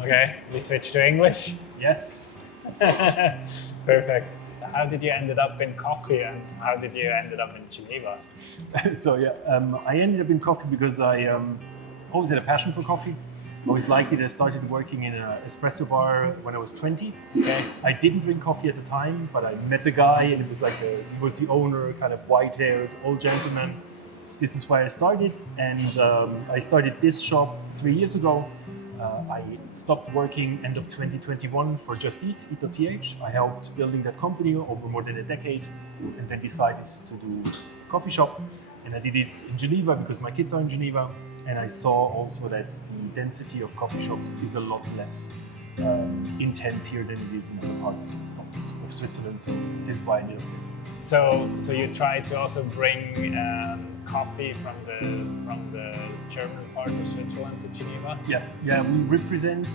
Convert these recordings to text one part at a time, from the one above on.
Okay, we switch to English. Yes. Perfect. How did you ended up in coffee and how did you ended up in Geneva? So yeah, I ended up in coffee because I always had a passion for coffee. Always liked it. I started working in an espresso bar when I was 20. Okay. I didn't drink coffee at the time, but I met a guy and it was like he was the owner, kind of white-haired old gentleman. This is why I started, and I started this shop 3 years ago. I stopped working end of 2021 for Just Eat, Eat.ch. I helped building that company over more than a decade, and then decided to do a coffee shop. And I did it in Geneva because my kids are in Geneva, and I saw also that the density of coffee shops is a lot less intense here than it is in other parts of Switzerland. So this is why I ended up here. So you try to also bring coffee from the German part of Switzerland to Geneva? Yes, yeah, we represent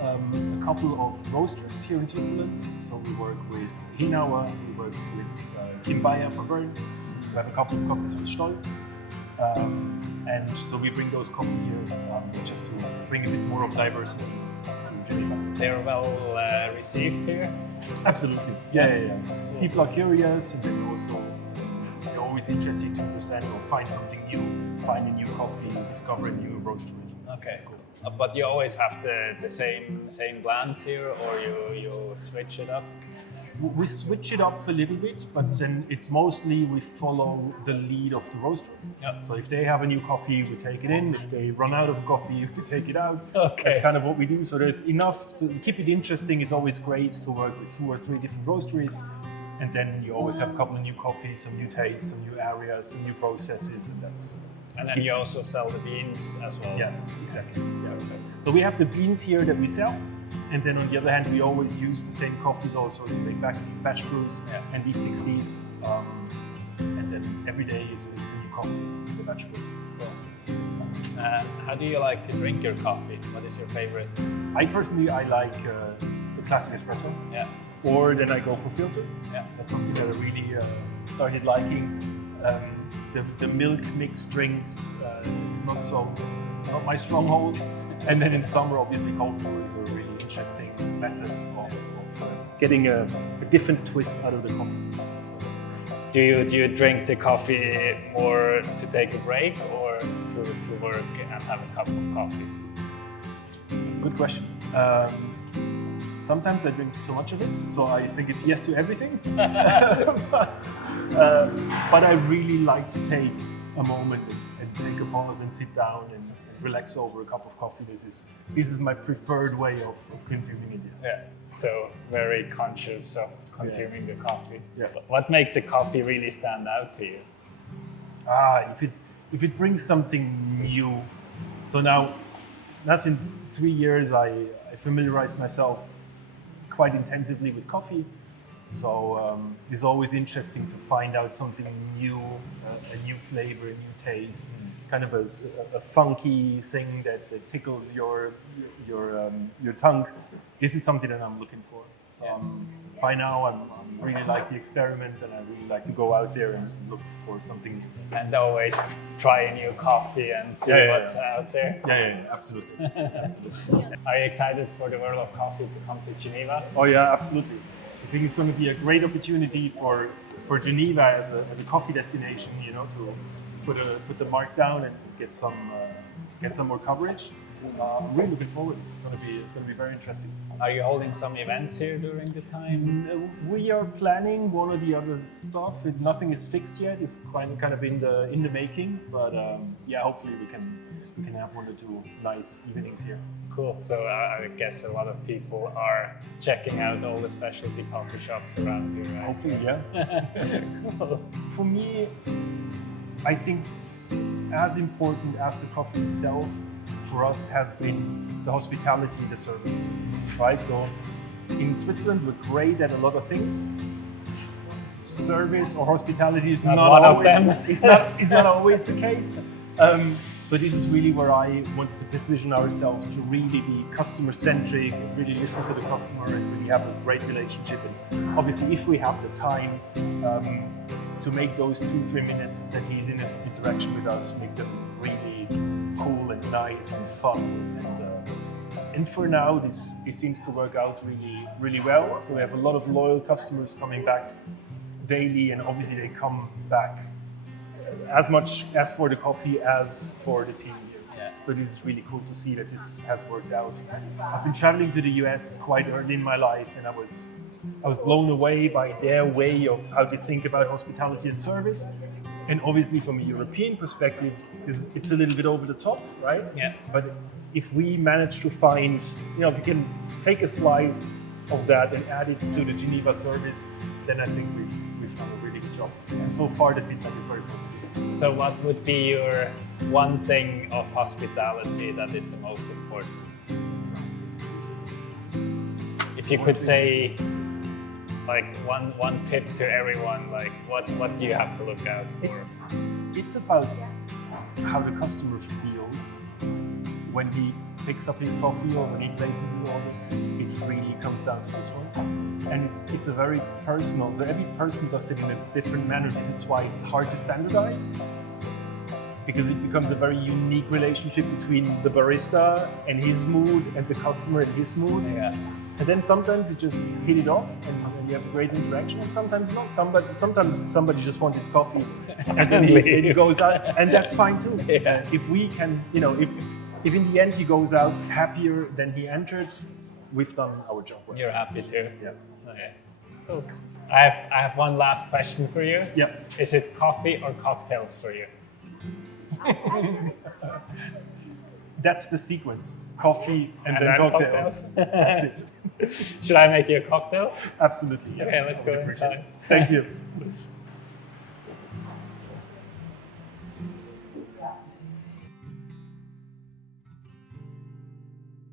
a couple of roasters here in Switzerland. So we work with Hinauer, we work with GmbH from Bern. We have a couple of coffees with Stoll. And so we bring those coffee here just to bring a bit more of diversity to Geneva. They're well received here? Absolutely, yeah. People are curious, and then also they're always interested to understand or find something new, find a new coffee, discover a new roastery. Okay, that's cool. But you always have the same blends here, or you switch it up? We switch it up a little bit, but then it's mostly we follow the lead of the roaster. Yeah. So if they have a new coffee, we take it in. If they run out of coffee, we take it out. Okay. That's kind of what we do. So there's enough to keep it interesting. It's always great to work with 2 or 3 different roasteries. And then you always have a couple of new coffees, some new tastes, some new areas, some new processes, and that's... And then you also sell the beans as well? Yes, exactly. Yeah, okay. So we have the beans here that we sell. And then on the other hand, we always use the same coffees also to make batch brews and these 60s. And then every day is a new coffee, the batch brew. Cool. How do you like to drink your coffee? What is your favorite? I like the classic espresso. Yeah. Or then I go for filter. Yeah. That's something that I really started liking. The milk mixed drinks is not my stronghold. And then in summer, obviously, cold brew is a really interesting method of getting a different twist out of the coffee. Do you drink the coffee more to take a break or to work and have a cup of coffee? That's a good question. Sometimes I drink too much of it, so I think it's yes to everything. But I really like to take a moment and take a pause and sit down and relax over a cup of coffee. This is my preferred way of consuming it. Yes. Yeah. So very conscious of consuming the coffee. Yeah. What makes the coffee really stand out to you? If it brings something new. So now since 3 years, I familiarized myself quite intensively with coffee. So it's always interesting to find out something new, a new flavor, a new taste, kind of a funky thing that tickles your tongue. This is something that I'm looking for. So by now, I really like the experiment, and I really like to go out there and look for something new. And always try a new coffee and see what's out there. Yeah, absolutely. Absolutely. Are you excited for the world of coffee to come to Geneva? Oh yeah, absolutely. I think it's going to be a great opportunity for Geneva as a coffee destination, to put the mark down and get some more coverage. I'm really looking forward. It's going to be very interesting. Are you holding some events here during the time? We are planning one or the other stuff. Nothing is fixed yet. It's kind of in the making. But hopefully we can have 1 or 2 nice evenings here. Cool. So I guess a lot of people are checking out all the specialty coffee shops around here, right? Hopefully, yeah. Cool. For me, I think as important as the coffee itself, for us has been the hospitality, the service, right? So in Switzerland, we're great at a lot of things. Service or hospitality is not one always, of them. It's not always the case. So this is really where I wanted to position ourselves to really be customer-centric, really listen to the customer and really have a great relationship. And obviously, if we have the time to make those 2-3 minutes that he's in an interaction with us, make them really cool and nice and fun. And And for now, this seems to work out really well. So we have a lot of loyal customers coming back daily, and obviously they come back as much as for the coffee as for the tea here. Yeah. So this is really cool to see that this has worked out. I've been traveling to the US quite early in my life, and I was blown away by their way of how to think about hospitality and service. And obviously from a European perspective, it's a little bit over the top, right? Yeah. But if we manage to find, if we can take a slice of that and add it to the Geneva service, then I think we've done a really good job. And so far the feedback is very positive. So what would be your one thing of hospitality that is the most important? If you could say like one tip to everyone, like what do you have to look out for? It's about how the customer feels when he picks up his coffee or when he places his order. It really comes down to this one. And it's a very personal, so every person does it in a different manner. This is why it's hard to standardize, because it becomes a very unique relationship between the barista and his mood and the customer and his mood. Yeah. And then sometimes you just hit it off and you have a great interaction, and sometimes not. Sometimes somebody just wants his coffee and then he goes out, and that's fine too. Yeah. If we can, if in the end he goes out happier than he entered, we've done our job well. You're happy too? Yeah. Okay. Cool. I have one last question for you. Yeah. Is it coffee or cocktails for you? That's the sequence. Coffee and then then cocktails. That's it. Should I make you a cocktail? Absolutely. Yeah. Okay, let's go I would appreciate inside. it. Thank you.